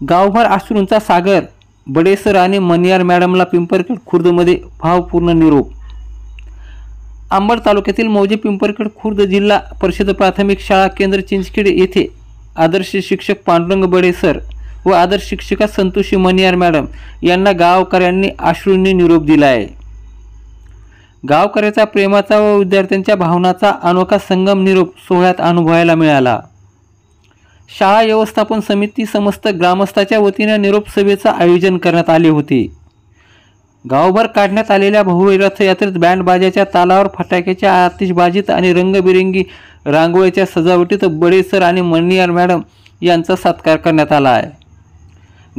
गावभर अश्रूंचा सागर. बडे सर आणि मणियार मॅडमला पिंपरखेड खुर्दमध्ये भावपूर्ण निरोप. अंबड तालुक्यातील मौजे पिंपरखेड खुर्द जिल्हा परिषद प्राथमिक शाळा केंद्र चिंचखेड येथे आदर्श शिक्षक पांडुरंग बडे सर व आदर्श शिक्षिका संतोषी मणियार मॅडम यांना गावकऱ्यांनी अश्रूंनी निरोप दिला आहे. गावकऱ्याचा प्रेमाचा व विद्यार्थ्यांच्या भावनाचा अनोखा संगम निरोप सोहळ्यात अनुभवायला मिळाला. शाळा व्यवस्थापन समिती समस्त ग्रामस्थाच्या वतीने निरोप सभेचे आयोजन करण्यात आले होते. गावभर काढण्यात आलेल्या भव्य रथयात्रेत बँड बाजाच्या तालावर फटाक्याच्या आतिषबाजीत आणि रंगबिरंगी रांगोळीच्या सजावटीत बडे सर आणि मणियार मॅडम यांचा सत्कार करण्यात आला आहे.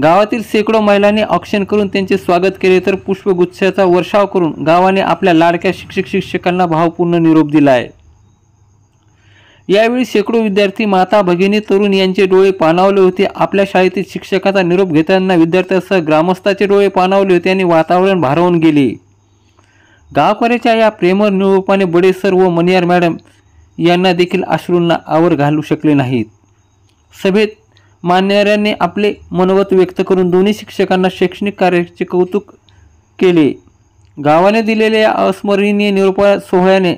गावातील शेकडो महिलांनी औक्षण करून त्यांचे स्वागत केले तर पुष्पगुच्छाचा वर्षाव करून गावाने आपल्या लाडक्या शिक्षकांना भावपूर्ण निरोप दिला आहे. यावेळी शेकडो विद्यार्थी, माता, भगिनी, तरुण यांचे डोळे पाणावले होते. आपल्या शाळेतील शिक्षकाचा निरोप घेताना विद्यार्थ्यांसह ग्रामस्थांचे डोळे पाणावले होते आणि वातावरण भारावून गेले. गावकऱ्याच्या या प्रेमळ निरोपाने बडे सर व मणियार मॅडम यांना देखील अश्रूंना आवर घालू शकले नाहीत. सभेत मान्यवरांनी आपले मनोगत व्यक्त करून दोन्ही शिक्षकांना शैक्षणिक कार्याचे कौतुक केले. गावाने दिलेल्या या अस्मरणीय निरोप सोहळ्याने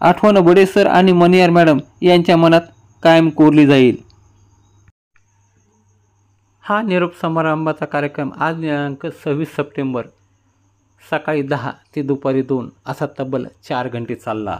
आठवण बडे सर आणि मणियार मॅडम यांच्या मनात कायम कोरली जाईल. हा निरोप समारंभाचा कार्यक्रम आज दिनांक 26 सप्टेंबर सकाळी 10 ते दुपारी 2 असा तब्बल 4 घंटे चालला.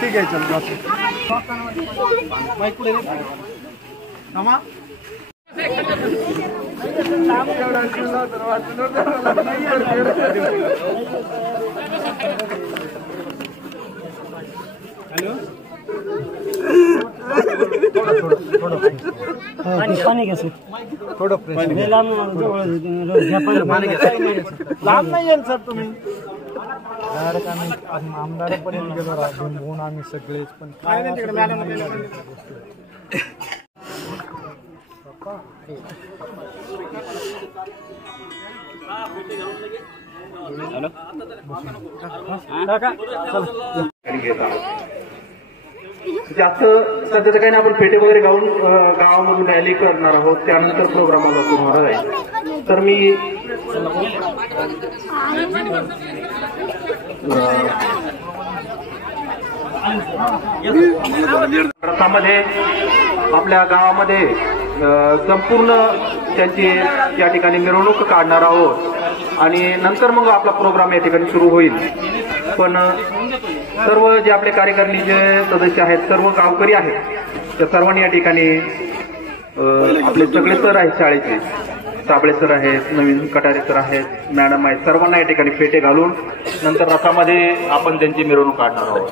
ठीक आहे चल पाणी घ्या सर थोडं लांब नाही येईल सर तुम्ही आमदारापर्यंत गेलो राहून आम्ही सगळेच पण जास्त सध्याचं काही नाही, आपण पेटे वगैरे गाऊन गावामधून रॅली करणार आहोत, त्यानंतर प्रोग्रामाला सुरू आहे. तर मी रथामध्ये आपल्या गावामध्ये संपूर्ण त्यांची या ठिकाणी मिरवणूक काढणार आहोत आणि नंतर मग आपला प्रोग्राम या ठिकाणी सुरू होईल. पण सर्व जे आपले कार्यकारिणीचे सदस्य आहेत, सर्व गावकरी आहेत, त्या सर्वांनी या ठिकाणी आपले सगळे सर आहेत, शाळेचे साबळे सर आहेत, नवीन कटारे सर आहेत, मॅडम आहेत, सर्वांना या ठिकाणी फेटे घालून नंतर रथामध्ये आपण त्यांची मिरवणूक काढणार आहोत.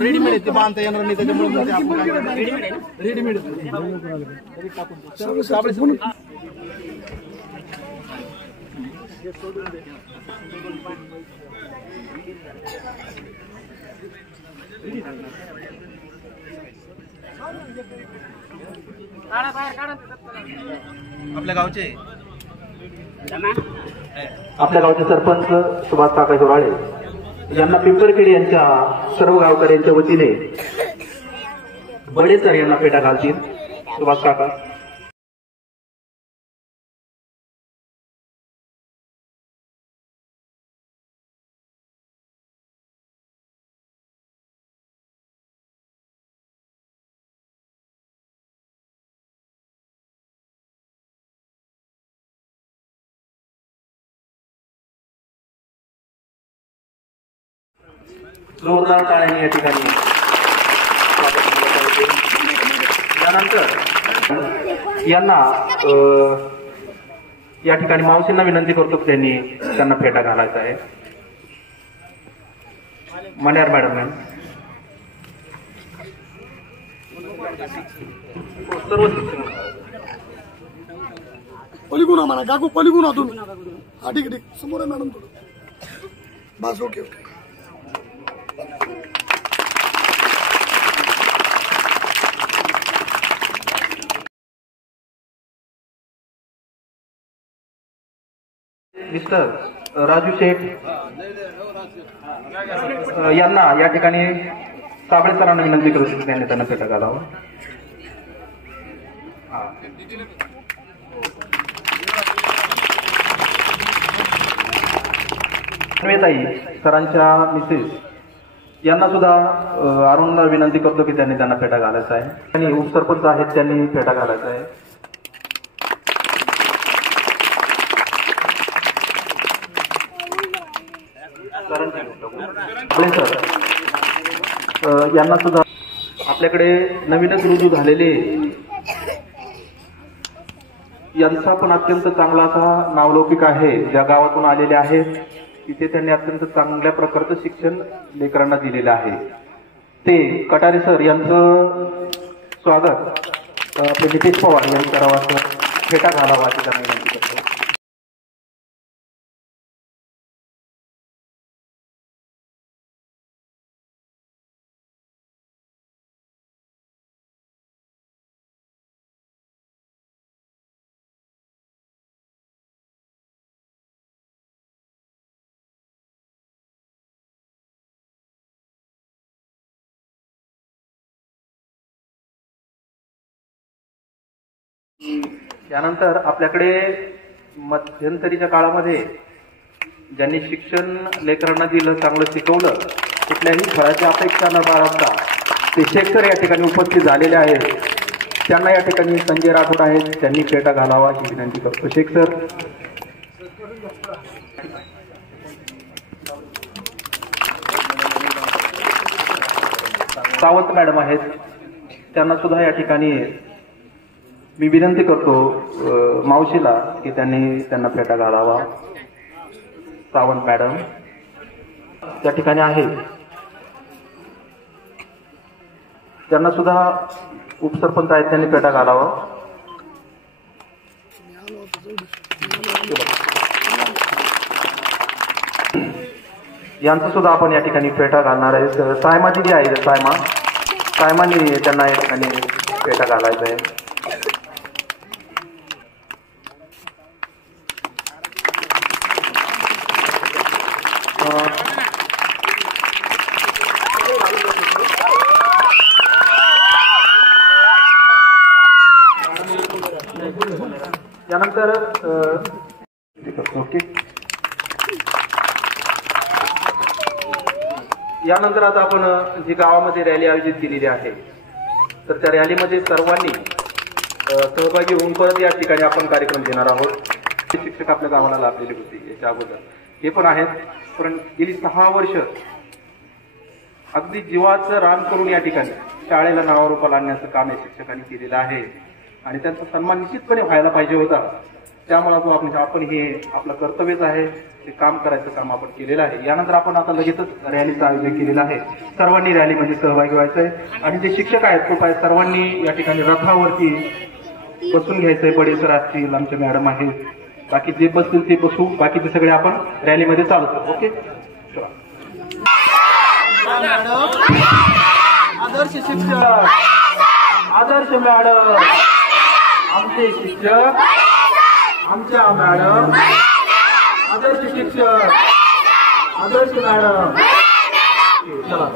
रेडीमेड आहे ते बांधता येणार नाही, त्याच्यामुळे रेडीमेड आपल्या गावचे सरपंच सुभाष काका जोराळे यांना पिंपरखेडी यांच्या सर्व गावकऱ्यांच्या वतीने बडे सर यांना पेटा घालतील. सुभाष काका जोरदार टाळ्यांनी या ठिकाणी त्यानंतर यांना या ठिकाणी मावशींना विनंती करतो की त्यांना फेटा घालायचा आहे. मण्यार मॅडम सर्व पलिगुना म्हणा काकू पलिगुनातून हा ठीक ठीक समोर आहे मॅडम बस ओके ओके. मिस्टर राजू शेठ यांना या ठिकाणी साबळे सरांना विनंती करू शकतो त्यांना फेटा घालावा. ताई सरांच्या मिसेस यांना सुद्धा अरुणला विनंती करतो की त्यांना फेटा घालायचा आहे आणि उपसरपंच आहेत त्यांनी फेटा घालायचा आहे. सर यांना सुद्धा आपल्याकडे नवीनच रुजू झालेले यांचा पण अत्यंत चांगला असा नावलौकिक आहे. ज्या गावातून आलेले आहेत तिथे त्यांनी अत्यंत चांगल्या प्रकारचं शिक्षण लेकरांना दिलेलं आहे. ते कटारे सर यांचं स्वागत आपले नितेश पवार यांनी करावं असं फेटा घालावा अशी त्यांना विनंती करतो. त्यानंतर आपल्याकडे मध्यंतरीच्या काळामध्ये ज्यांनी शिक्षण लेकरांना दिलं, चांगलं शिकवलं, कुठल्याही फळाची अपेक्षा न बाळगता ते शेखर या ठिकाणी उपस्थित झालेले आहेत. त्यांना या ठिकाणी संजय राठोड आहेत, त्यांनी फेटा घालावा ही विनंती करतो. शेख सर. सावंत मॅडम आहेत, त्यांना सुद्धा या ठिकाणी मी विनंती करतो मावशीला की त्यांना फेटा घालावा. सावंत मॅडम त्या ठिकाणी आहेत, त्यांना सुद्धा उपसरपंच आहेत, त्यांनी फेटा घालावा. यांचं सुद्धा आपण या ठिकाणी फेटा घालणार आहे. सायमा दिदी आहे, सायमानी त्यांना या ठिकाणी फेटा घालायचा आहे. त्यानंतर ओके, यानंतर आता आपण जी गावामध्ये रॅली आयोजित केलेली आहे, तर त्या रॅलीमध्ये सर्वांनी सहभागी होऊन परत या ठिकाणी आपण कार्यक्रम घेणार आहोत. शिक्षक आपल्या गावाला लाभलेले होते याच्या अगोदर, हे पण आहेत, पण गेली 6 वर्ष अगदी जीवाचं रान करून या ठिकाणी शाळेला नावारूपाला आणण्याचं काम या शिक्षकांनी केलेलं आहे आणि त्यांचा सन्मान निश्चितपणे व्हायला पाहिजे होता. त्यामुळे आपण हे आपलं कर्तव्यच आहे, ते काम करायचं काम आपण केलेलं आहे. यानंतर आपण आता लगेचच रॅलीचं आयोजन केलेलं आहे. सर्वांनी रॅलीमध्ये सहभागी व्हायचं आहे आणि जे शिक्षक आहेत खूप आहेत, सर्वांनी या ठिकाणी रथावरती बसून घ्यायचंय. बडे सर असतील, आमचे मॅडम आहेत, बाकी जे बसतील ते बसू, बाकीचे सगळे आपण रॅलीमध्ये चालू करू. ओके. आदर्श शिक्षक, आदर्श मॅडम, आमचे शिक्षक, आमच्या मॅडम, आदर्श शिक्षक, आदर्श मॅडम. चला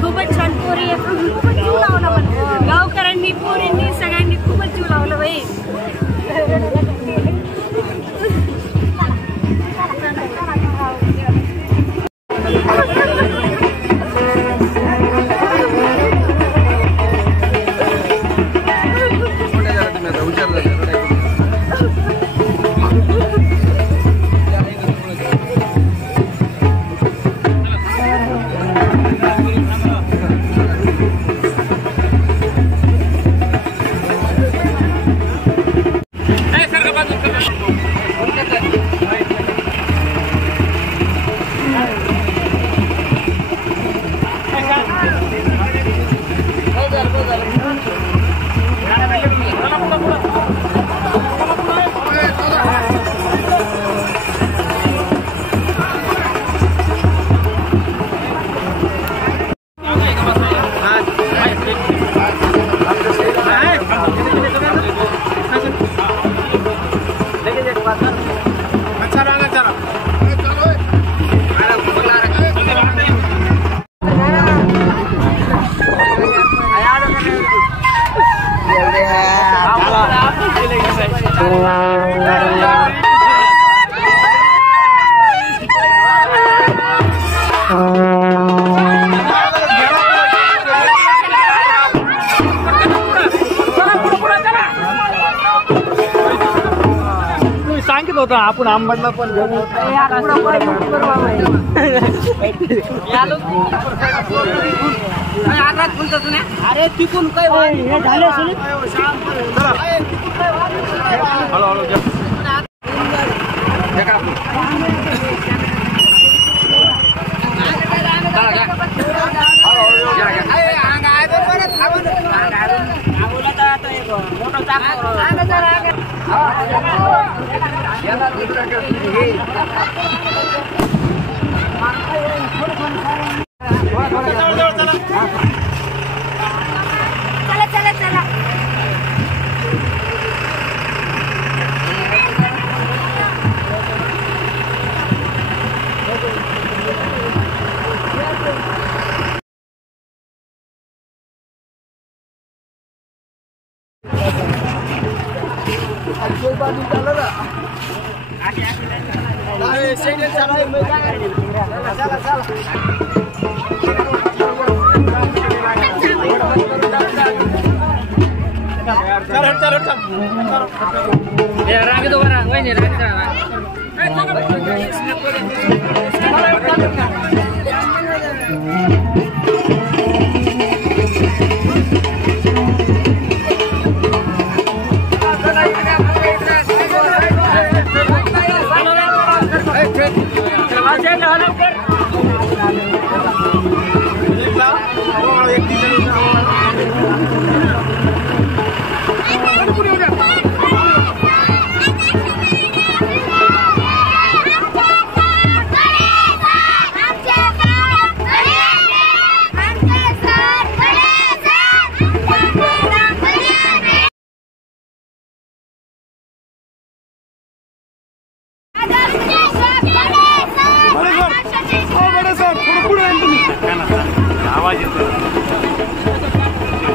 खूपच छान पोरी आहे, खूपच जीव लावला मला. गावकऱ्यांनी, पोरींनी, सगळ्यांनी खूपच जीव लावला बाई. होतं आपण आंबडला पण अरे तिकून काय हे झालं असेल चला चला चला आवाज येतो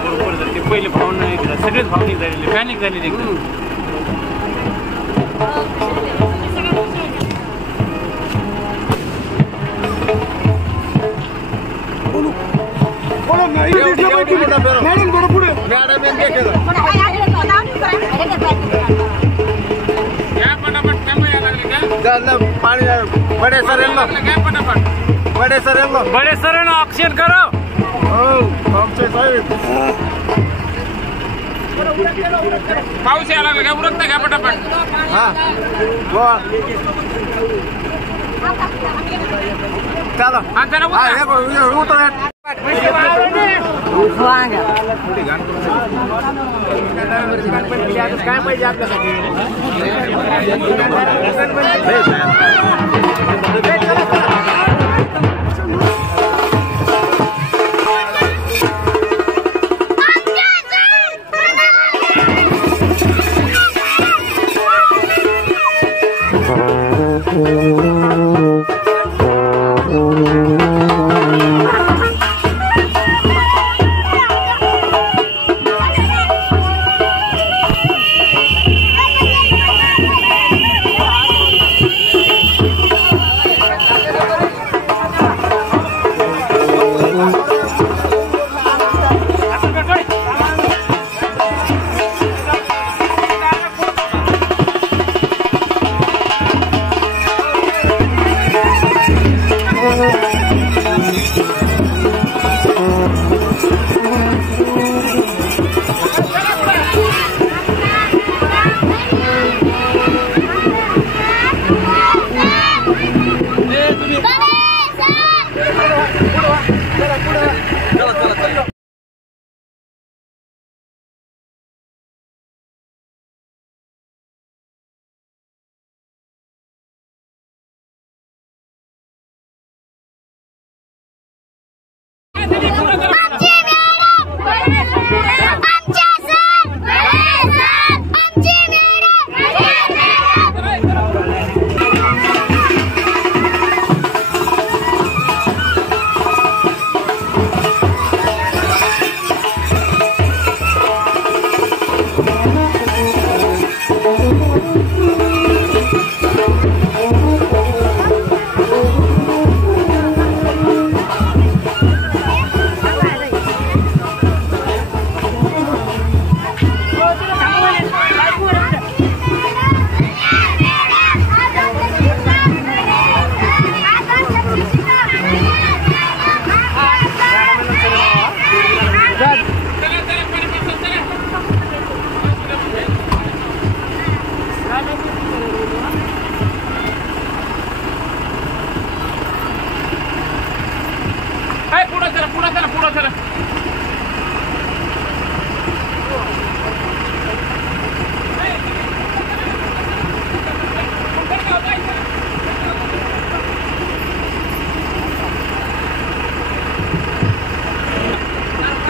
बरोबर ते पहिले भावना नाही सगळेच भावनिक झालेले पॅनिक झालेले एकदम मॅडम थोडं पुढे पाणी बडे सर बडे सर बडे सर ऑक्सिजन करो आमचे साहेब पाऊस यायला लागला का उरकता का पटापट हा चला उतर काय पाहिजे आपल्यासाठी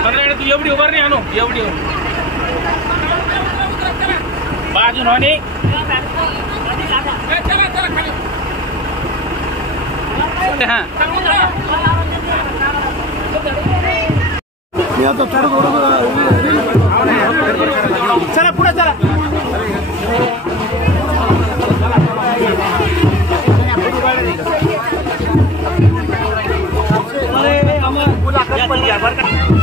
तू एवढी उभार नाही आणू एवढी बाजून होणे मी आता थोडं चला पुढे चला मुलाखत पण घ्या बरं का